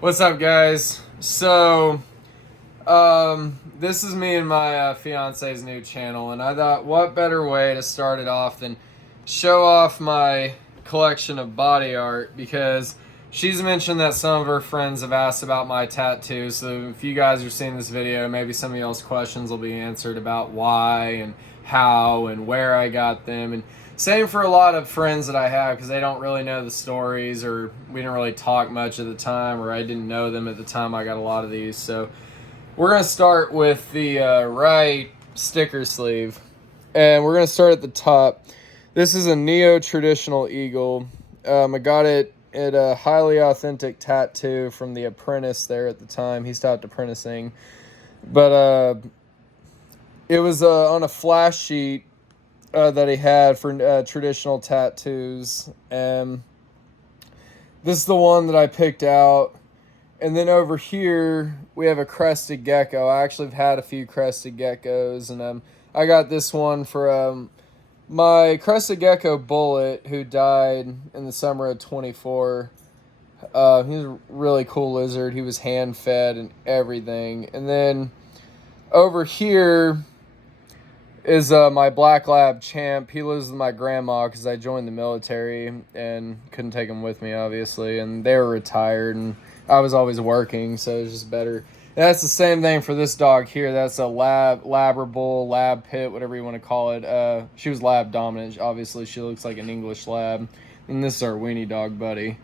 What's up, guys? This is me and my fiance's new channel, and I thought, what better way to start it off than show off my collection of body art, because she's mentioned that some of her friends have asked about my tattoos. So if you guys are seeing this video, maybe some of y'all's questions will be answered about why and how and where I got them. And same for a lot of friends that I have, because they don't really know the stories, or we didn't really talk much at the time, or I didn't know them at the time I got a lot of these. So we're going to start with the right sticker sleeve, and we're going to start at the top. This is a neo-traditional eagle. I got it at a Highly Authentic Tattoo from the apprentice there at the time. He stopped apprenticing. But it was on a flash sheet that he had for traditional tattoos. And this is the one that I picked out. And then over here, we have a crested gecko. I actually have had a few crested geckos, and I got this one for my crested gecko Bullet, who died in the summer of 24. He was a really cool lizard. He was hand-fed and everything. And then over here is my Black Lab Champ. He lives with my grandma because I joined the military and couldn't take him with me, obviously. And they were retired, and I was always working, so it was just better. And that's the same thing for this dog here. That's a Labrador, Lab Pit, whatever you want to call it. She was Lab dominant. Obviously, she looks like an English Lab. And this is our weenie dog, Buddy.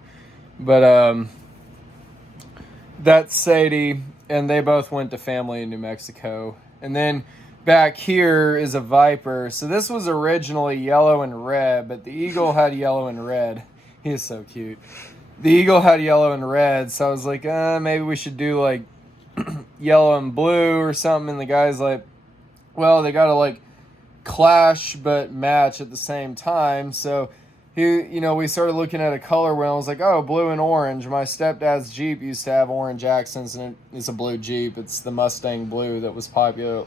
But that's Sadie, and they both went to family in New Mexico. And then back here is a Viper. So this was originally yellow and red, but the eagle had yellow and red. He is so cute. The eagle had yellow and red, so I was like, maybe we should do like yellow and blue or something. And the guy's like, well, they gotta like clash but match at the same time. So we started looking at a color wheel. I was like, oh, blue and orange. My stepdad's Jeep used to have orange accents, and it's a blue Jeep. It's the Mustang Blue that was popular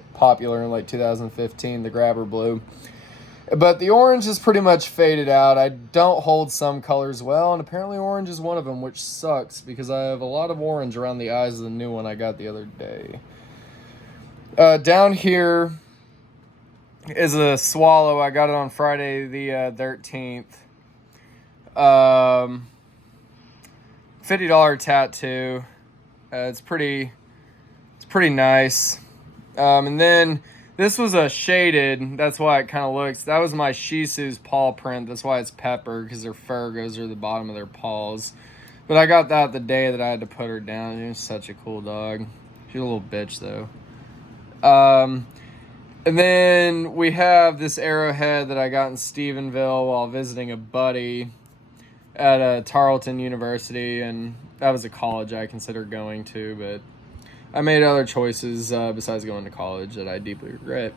in like 2015, the Grabber Blue. But the orange is pretty much faded out. I don't hold some colors well, and apparently orange is one of them, which sucks because I have a lot of orange around the eyes of the new one I got the other day. Down here is a swallow. I got it on Friday the 13th. $50 tattoo. It's pretty nice. And then this was a shaded. That's why it kind of looks. That was my Shih Tzu's paw print. That's why it's pepper, because their fur goes through the bottom of their paws. But I got that the day that I had to put her down. She was such a cool dog. She's a little bitch though. And then we have this arrowhead that I got in Stephenville while visiting a buddy at Tarleton University, and that was a college I considered going to, but I made other choices besides going to college that I deeply regret.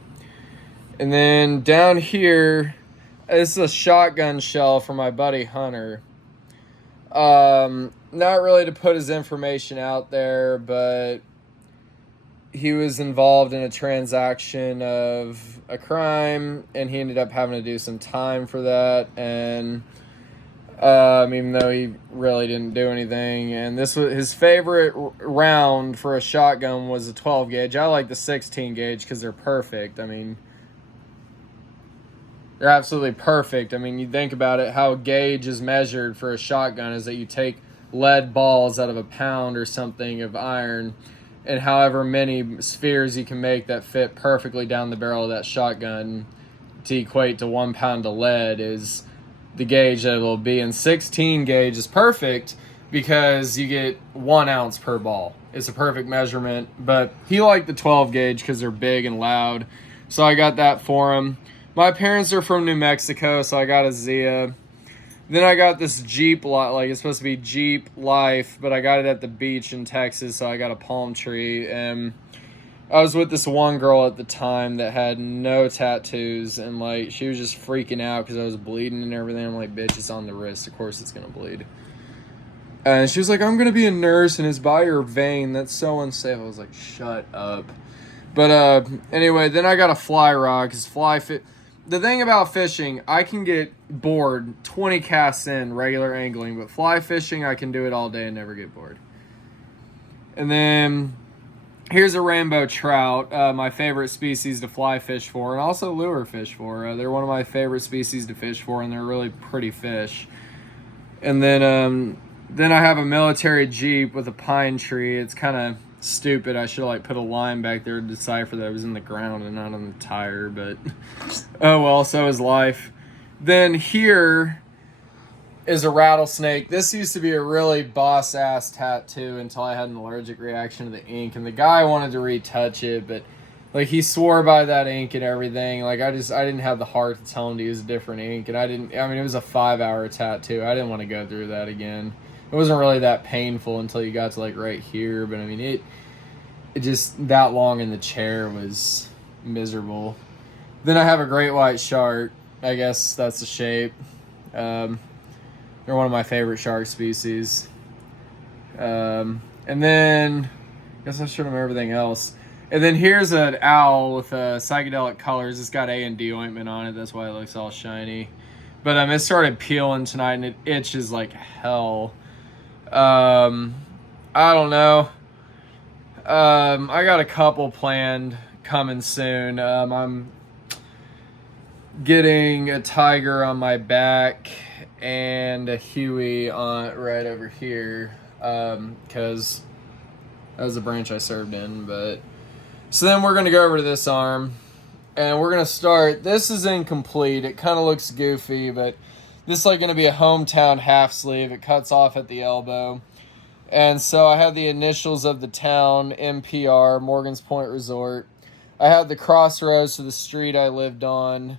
And then down here, this is a shotgun shell for my buddy Hunter. Not really to put his information out there, but he was involved in a transaction of a crime, and he ended up having to do some time for that, and even though he really didn't do anything. And this was his favorite round for a shotgun was a 12 gauge. I like the 16 gauge because they're perfect. I mean, they're absolutely perfect. I mean, you think about it, how a gauge is measured for a shotgun is that you take lead balls out of a pound or something of iron, and however many spheres you can make that fit perfectly down the barrel of that shotgun to equate to 1 pound of lead is the gauge that it'll be. And 16 gauge is perfect because you get 1 ounce per ball. It's a perfect measurement, but he liked the 12 gauge because they're big and loud, so I got that for him. My parents are from New Mexico, so I got a Zia. Then I got this Jeep, like it's supposed to be Jeep Life, but I got it at the beach in Texas, so I got a palm tree. And I was with this one girl at the time that had no tattoos, and like she was just freaking out because I was bleeding and everything. I'm like, bitch, it's on the wrist. Of course it's gonna bleed. And she was like, I'm gonna be a nurse and it's by your vein. That's so unsafe. I was like, shut up. But anyway, then I got a fly rod because the thing about fishing, I can get bored 20 casts in regular angling, but fly fishing, I can do it all day and never get bored. And then here's a rainbow trout, my favorite species to fly fish for, and also lure fish for. They're one of my favorite species to fish for, and they're really pretty fish. And then I have a military Jeep with a pine tree. It's kind of stupid. I should have put a line back there to decipher that it was in the ground and not on the tire, but oh well, so is life. Then here is a rattlesnake. This used to be a really boss ass tattoo until I had an allergic reaction to the ink, and the guy wanted to retouch it, but he swore by that ink and everything. I didn't have the heart to tell him to use a different ink, and it was a 5-hour tattoo. I didn't want to go through that again. It wasn't really that painful until you got to right here, but it just that long in the chair was miserable. Then I have a great white shark. I guess that's the shape. They're one of my favorite shark species. And then I guess I showed them everything else. And then here's an owl with psychedelic colors. It's got A&D ointment on it. That's why it looks all shiny. But it started peeling tonight, and it itches like hell. I don't know. I got a couple planned coming soon. I'm getting a tiger on my back and a Huey on right over here, because that was the branch I served in. But so then we're gonna go over to this arm, and we're gonna start. This is incomplete. It kind of looks goofy, but this is gonna be a hometown half sleeve. It cuts off at the elbow, and so I have the initials of the town, MPR, Morgan's Point Resort. I had the crossroads to the street I lived on.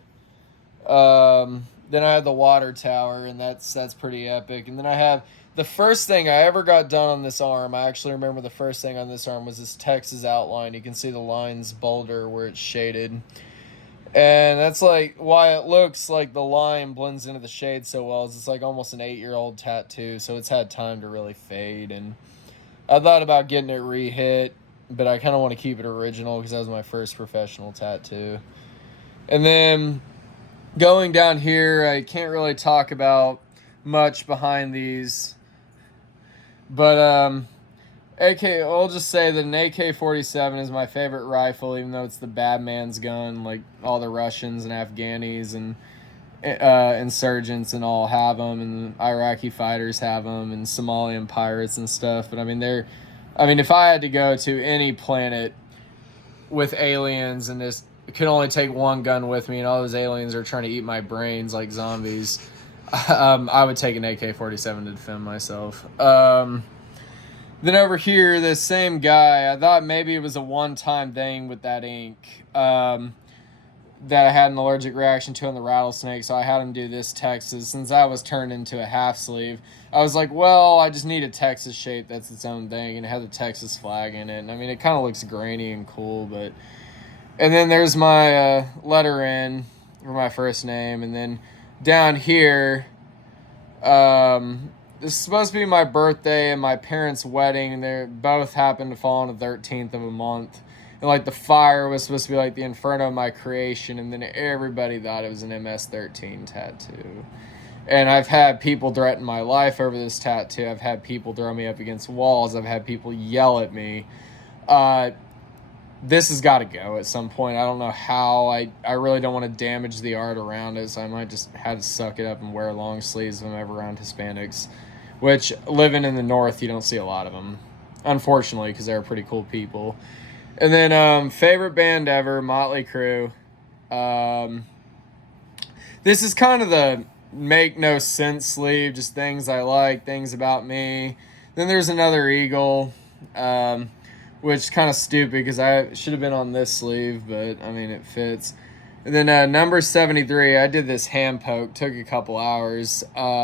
Then I had the water tower, and that's pretty epic. And then I have the first thing I ever got done on this arm. I actually remember the first thing on this arm was this Texas outline. You can see the lines bolder where it's shaded. And that's why it looks like the line blends into the shade so well. Is it's almost an 8-year-old tattoo, so it's had time to really fade. And I thought about getting it re-hit, but I kind of want to keep it original because that was my first professional tattoo. And then going down here, I can't really talk about much behind these, but I'll just say that an AK-47 is my favorite rifle, even though it's the bad man's gun. All the Russians and Afghanis and insurgents and all have them, and Iraqi fighters have them, and Somalian pirates and stuff. But if I had to go to any planet with aliens and this could only take one gun with me, and all those aliens are trying to eat my brains like zombies, I would take an AK-47 to defend myself. Then over here, this same guy, I thought maybe it was a one-time thing with that ink that I had an allergic reaction to on the rattlesnake, so I had him do this Texas. Since that was turned into a half sleeve, I was like, well, I just need a Texas shape that's its own thing, and it had the Texas flag in it. And it kind of looks grainy and cool, but... And then there's my letter N for my first name. And then down here, this is supposed to be my birthday and my parents' wedding. And they both happened to fall on the 13th of a month. And the fire was supposed to be the inferno of my creation. And then everybody thought it was an MS-13 tattoo. And I've had people threaten my life over this tattoo. I've had people throw me up against walls. I've had people yell at me. This has got to go at some point. I don't know how. I really don't want to damage the art around it, so I might just have to suck it up and wear long sleeves if I'm ever around Hispanics, which, living in the North, you don't see a lot of them, unfortunately, because they're pretty cool people. And then favorite band ever, Motley Crue. This is kind of the make no sense sleeve, just things I like, things about me. Then there's another eagle, which is kind of stupid because I should have been on this sleeve, but it fits. And then number 73, I did this hand poke, took a couple hours,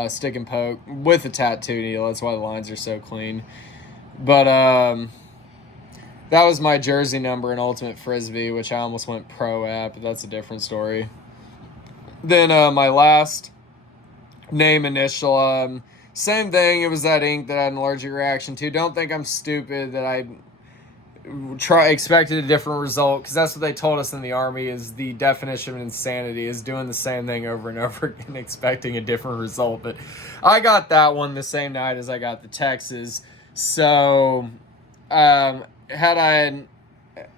stick and poke with a tattoo needle. That's why the lines are so clean. But that was my jersey number in Ultimate Frisbee, which I almost went pro at, but that's a different story. Then my last name initial, same thing. It was that ink that I had an allergic reaction to. Don't think I'm stupid that I expected a different result, because that's what they told us in the Army is the definition of insanity is doing the same thing over and over again expecting a different result. But I got that one the same night as I got the Texas, so had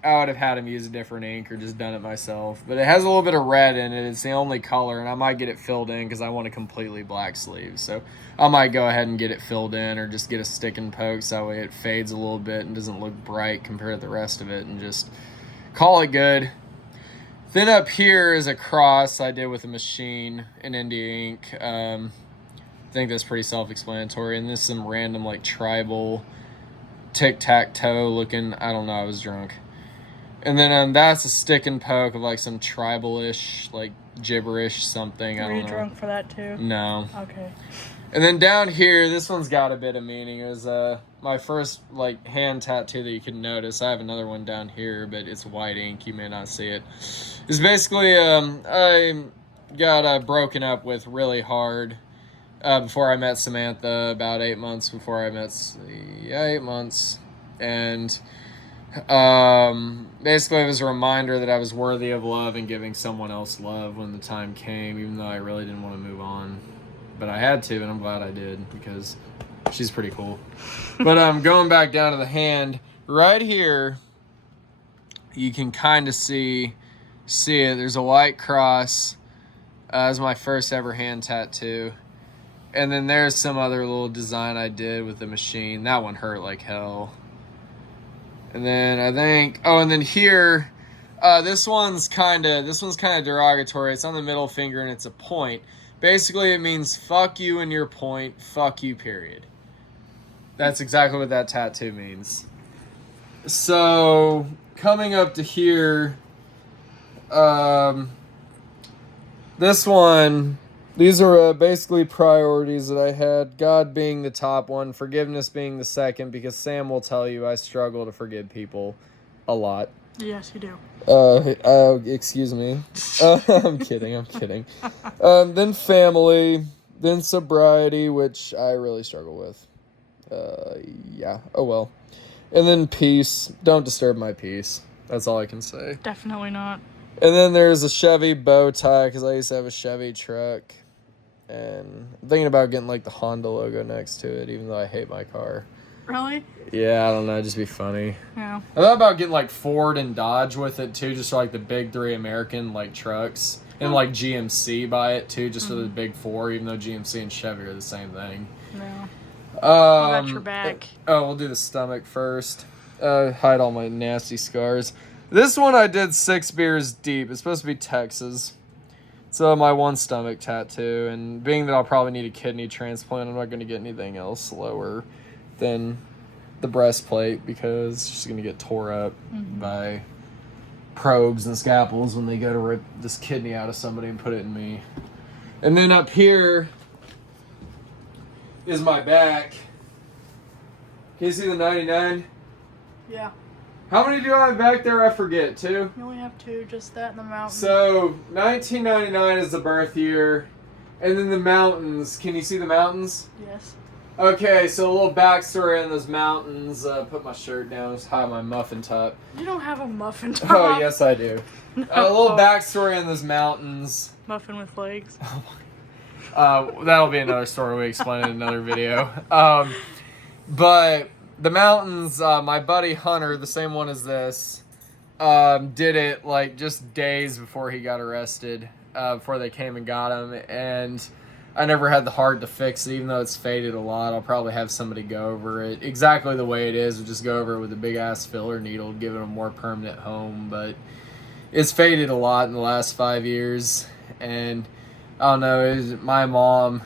I would have had him use a different ink or just done it myself. But it has a little bit of red in it. It's the only color, and I might get it filled in because I want a completely black sleeve. So I might go ahead and get it filled in or just get a stick and poke so that way it fades a little bit and doesn't look bright compared to the rest of it and just call it good. Then up here is a cross I did with a machine in India ink. I think that's pretty self-explanatory. And this is some random like tribal tic-tac-toe looking, I don't know, I was drunk. And then that's a stick and poke of like some tribal-ish, like gibberish something. I don't know. Were you drunk for that too? No. Okay. And then down here, this one's got a bit of meaning. It was my first like hand tattoo that you can notice. I have another one down here, but it's white ink. You may not see it. It's basically I got broken up with really hard before I met Samantha. About 8 months before I met. 8 months, and basically it was a reminder that I was worthy of love and giving someone else love when the time came, even though I really didn't want to move on. But I had to, and I'm glad I did because she's pretty cool. But going back down to the hand, right here, you can kind of see it. There's a white cross. It was my first ever hand tattoo. And then there's some other little design I did with the machine. That one hurt like hell. And then I think, and then here, this one's kind of derogatory. It's on the middle finger and it's a point. Basically, it means fuck you and your point, fuck you, period. That's exactly what that tattoo means. So, coming up to here, this one, these are basically priorities that I had. God being the top one, forgiveness being the second, because Sam will tell you I struggle to forgive people a lot. Yes, you do. Excuse me. I'm kidding. Then family, then sobriety, which I really struggle with. Yeah. Oh well. And then peace. Don't disturb my peace. That's all I can say. Definitely not. And then there's a Chevy bow tie, because I used to have a Chevy truck. And I'm thinking about getting like the Honda logo next to it, even though I hate my car. Really? Yeah, I don't know, just be funny. Yeah. I thought about getting like Ford and Dodge with it too, just for like the big three American like trucks, and like GMC by it too, just for the big four, even though GMC and Chevy are the same thing. No. I got your back. We'll do the stomach first. Hide all my nasty scars. This one I did 6 beers deep. It's supposed to be Texas. So my one stomach tattoo, and being that I'll probably need a kidney transplant, I'm not going to get anything else lower than the breastplate because it's just going to get tore up by probes and scalpels when they go to rip this kidney out of somebody and put it in me. And then up here is my back. Can you see the 99? Yeah. How many do I have back there? I forget. 2? You only have 2, just that and the mountain. So, 1999 is the birth year. And then the mountains. Can you see the mountains? Yes. Okay, so a little backstory on those mountains. Put my shirt down, just hide my muffin top. You don't have a muffin top. Oh, yes, I do. No. A little backstory on those mountains. Muffin with legs. That'll be another story we explain in another video. But the mountains, my buddy Hunter, the same one as this, did it like just days before he got arrested, before they came and got him. And I never had the heart to fix it, even though it's faded a lot. I'll probably have somebody go over it exactly the way it is. We'll just go over it with a big-ass filler needle, give it a more permanent home. But it's faded a lot in the last 5 years. And I don't know, my mom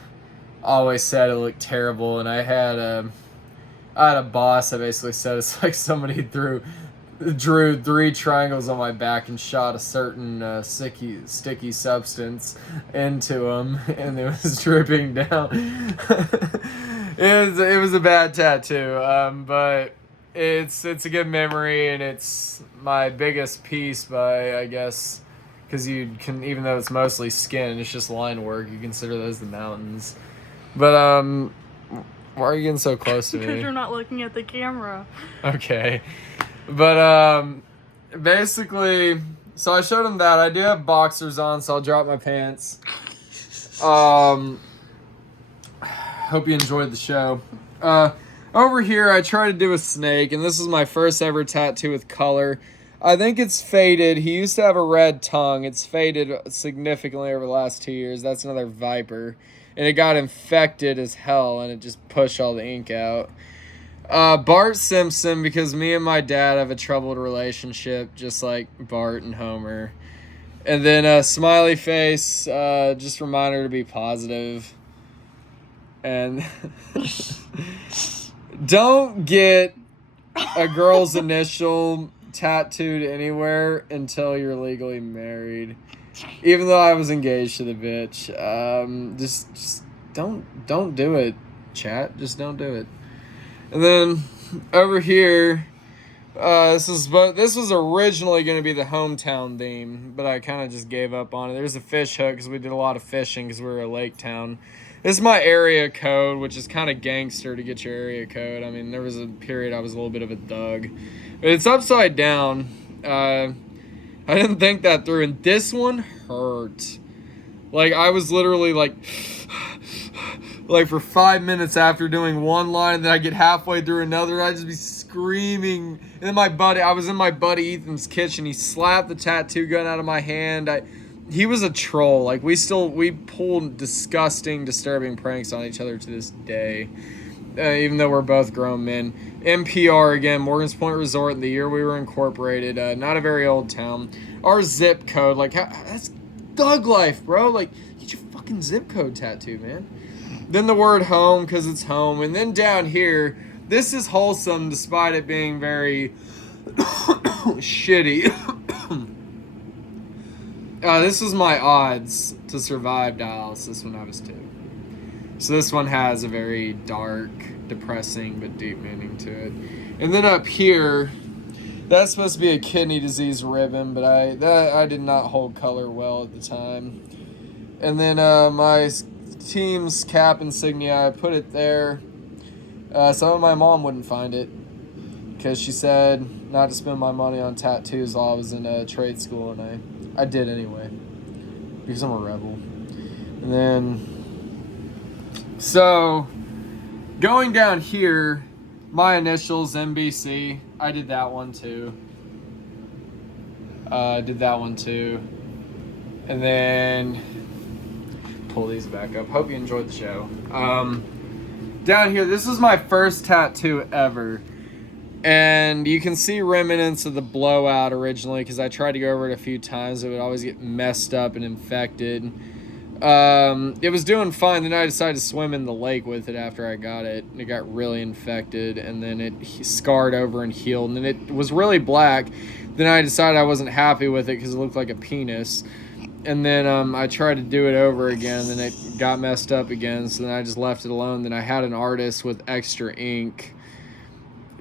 always said it looked terrible. And I had a boss that basically said it's like somebody drew 3 triangles on my back and shot a certain sticky substance into them, and it was dripping down. It was a bad tattoo, but it's a good memory, and it's my biggest piece by, I guess, because you can, even though it's mostly skin, it's just line work, you consider those the mountains. But why are you getting so close to me? Because you're not looking at the camera. Okay. But basically, so I showed him that. I do have boxers on, so I'll drop my pants. Hope you enjoyed the show. over here, I tried to do a snake, and this is my first ever tattoo with color. I think it's faded. He used to have a red tongue. It's faded significantly over the last 2 years. That's another viper. And it got infected as hell, and it just pushed all the ink out. Bart Simpson, because me and my dad have a troubled relationship, just like Bart and Homer. And then smiley face, just reminder to be positive. And don't get a girl's initial tattooed anywhere until you're legally married. Even though I was engaged to the bitch. Just don't do it, chat. Just don't do it. And then over here, this was originally going to be the hometown theme, but I kind of just gave up on it. There's a fish hook because we did a lot of fishing because we were a lake town. This is my area code, which is kind of gangster to get your area code. I mean, there was a period I was a little bit of a thug. But it's upside down. I didn't think that through, and this one hurt. Like, I was literally like for 5 minutes after doing one line, and then I get halfway through another, I'd just be screaming. And then I was in my buddy Ethan's kitchen. He slapped the tattoo gun out of my hand. He was a troll. Like, we pulled disgusting, disturbing pranks on each other to this day. Even though we're both grown men. MPR again, Morgan's Point Resort, in the year we were incorporated. Not a very old town. Our zip code, like, that's thug life, bro. Like, get your fucking zip code tattooed, man. Then the word home, because it's home. And then down here, this is wholesome despite it being very shitty. This was my odds to survive dialysis when I was 2. So this one has a very dark, depressing, but deep meaning to it. And then up here, that's supposed to be a kidney disease ribbon, but I did not hold color well at the time. And then my team's cap insignia, I put it there so my mom wouldn't find it, because she said not to spend my money on tattoos while I was in trade school, and I did anyway, because I'm a rebel. And then, so, going down here, my initials, MBC, I did that one too. And then, pull these back up. Hope you enjoyed the show. Down here, this was my first tattoo ever. And you can see remnants of the blowout originally, because I tried to go over it a few times. It would always get messed up and infected. It was doing fine. Then I decided to swim in the lake with it after I got it. And it got really infected, and then it scarred over and healed. And then it was really black. Then I decided I wasn't happy with it because it looked like a penis. And then I tried to do it over again, and then it got messed up again, so then I just left it alone. Then I had an artist with extra ink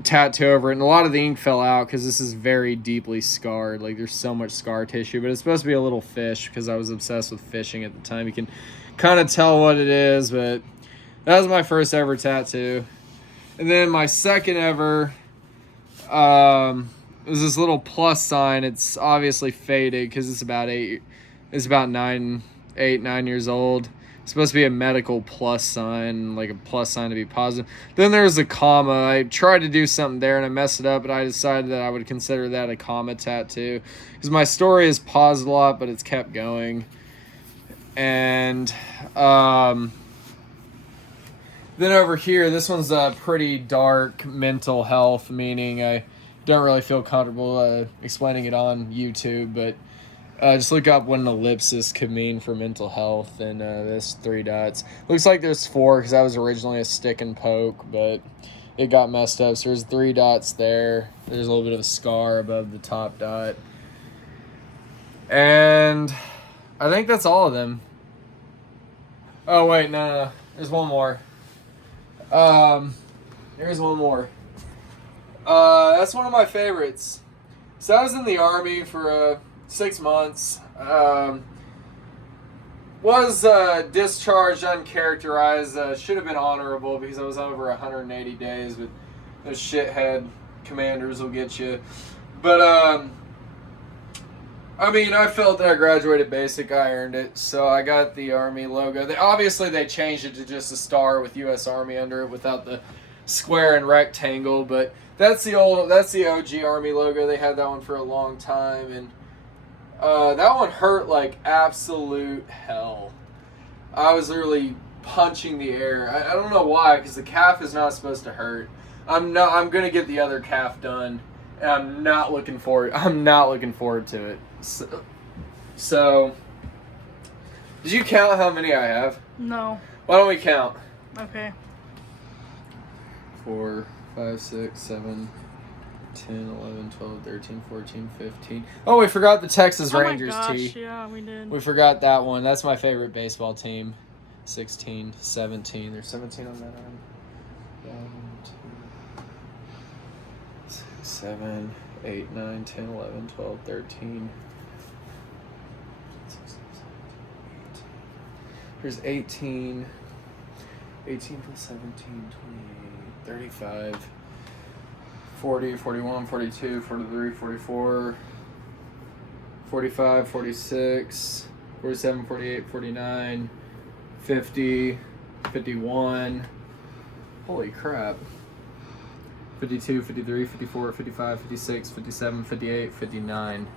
tattoo over it, and a lot of the ink fell out because this is very deeply scarred. Like, there's so much scar tissue, but it's supposed to be a little fish because I was obsessed with fishing at the time. You can kind of tell what it is, but that was my first ever tattoo. And then my second ever was this little plus sign. It's obviously faded because it's about 9 years old. It's supposed to be a medical plus sign, like a plus sign to be positive. Then there's a comma. I tried to do something there and I messed it up, but I decided that I would consider that a comma tattoo because my story is paused a lot, but it's kept going. And then over here, this one's a pretty dark mental health, meaning I don't really feel comfortable explaining it on YouTube, but just look up what an ellipsis could mean for mental health, and there's 3 dots. Looks like there's 4 because that was originally a stick and poke, but it got messed up. So there's 3 dots there. There's a little bit of a scar above the top dot. And I think that's all of them. Oh, wait, no. There's one more. There's one more. That's one of my favorites. So I was in the Army for 6 months. Was discharged uncharacterized. Should have been honorable because I was over 180 days, but those shithead commanders will get you. But I mean, I felt that I graduated basic. I earned it, so I got the Army logo. They changed it to just a star with U.S. Army under it without the square and rectangle, but that's the OG Army logo. They had that one for a long time, and that one hurt like absolute hell. I was literally punching the air. I don't know why, because the calf is not supposed to hurt. I'm gonna get the other calf done, and I'm not looking forward to it. So did you count how many I have? No. Why don't we count? Okay. 4, 5, 6, 7, 10, 11, 12, 13, 14, 15. Oh, we forgot the Texas Rangers Oh my gosh, tee. yeah, we did. We forgot that one. That's my favorite baseball team. 16, 17. There's 17 on that arm. 1, 2, 6, 7, 8, 9, 10, 11, 12, 13. There's 18. 18 plus 17, 28, 35, 40, 41, 42, 43, 44, 45, 46, 47, 48, 49, 50, 51. Holy crap. 52, 53, 54, 55, 56, 57, 58, 59.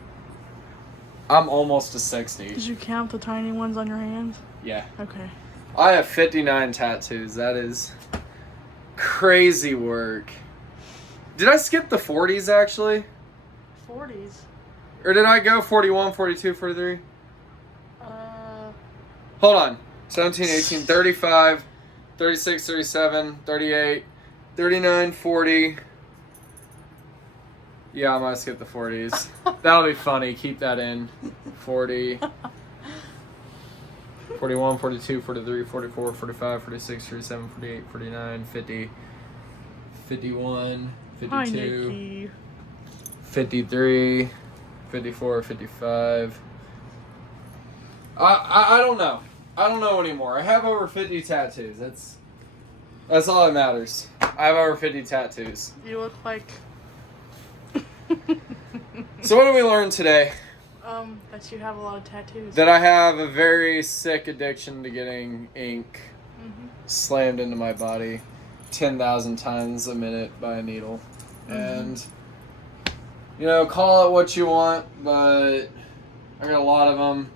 I'm almost to 60. Did you count the tiny ones on your hands? Yeah. Okay. I have 59 tattoos. That is crazy work. Did I skip the 40s actually? 40s. Or did I go 41, 42, 43? Hold on. 17, 18, 35, 36, 37, 38, 39, 40. Yeah, I might skip the 40s. That'll be funny. Keep that in. 40. 41, 42, 43, 44, 45, 46, 47, 48, 49, 50, 51, Hi, 52, Nikki. 53, 54, 55. I don't know. I don't know anymore. I have over 50 tattoos. That's all that matters. I have over 50 tattoos. You look like... So what did we learn today? That you have a lot of tattoos. That I have a very sick addiction to getting ink slammed into my body 10,000 times a minute by a needle. And, call it what you want, but I got a lot of them.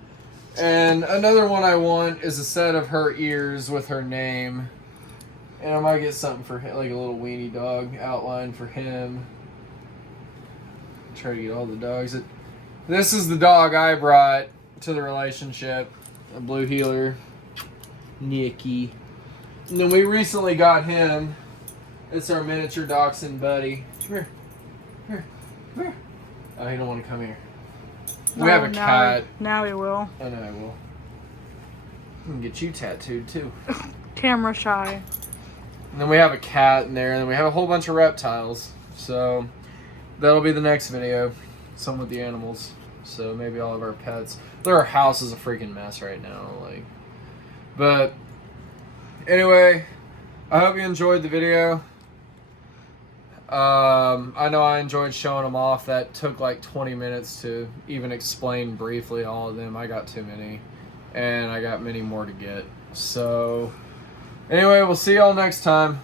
And another one I want is a set of her ears with her name. And I might get something for him, like a little weenie dog outline for him. Try to get all the dogs. This is the dog I brought to the relationship, a blue heeler, Nicky. And then we recently got him. It's our miniature dachshund buddy. Come here. Here. Come here. Oh, he don't want to come here. We have a cat. Now he will. I know I will. I can get you tattooed too. Camera shy. And then we have a cat in there, and then we have a whole bunch of reptiles. So that'll be the next video. Some with the animals. So maybe all of our pets. Our house is a freaking mess right now. But anyway, I hope you enjoyed the video. I know I enjoyed showing them off. That took like 20 minutes to even explain briefly all of them. I got too many, and I got many more to get. So anyway, we'll see y'all next time.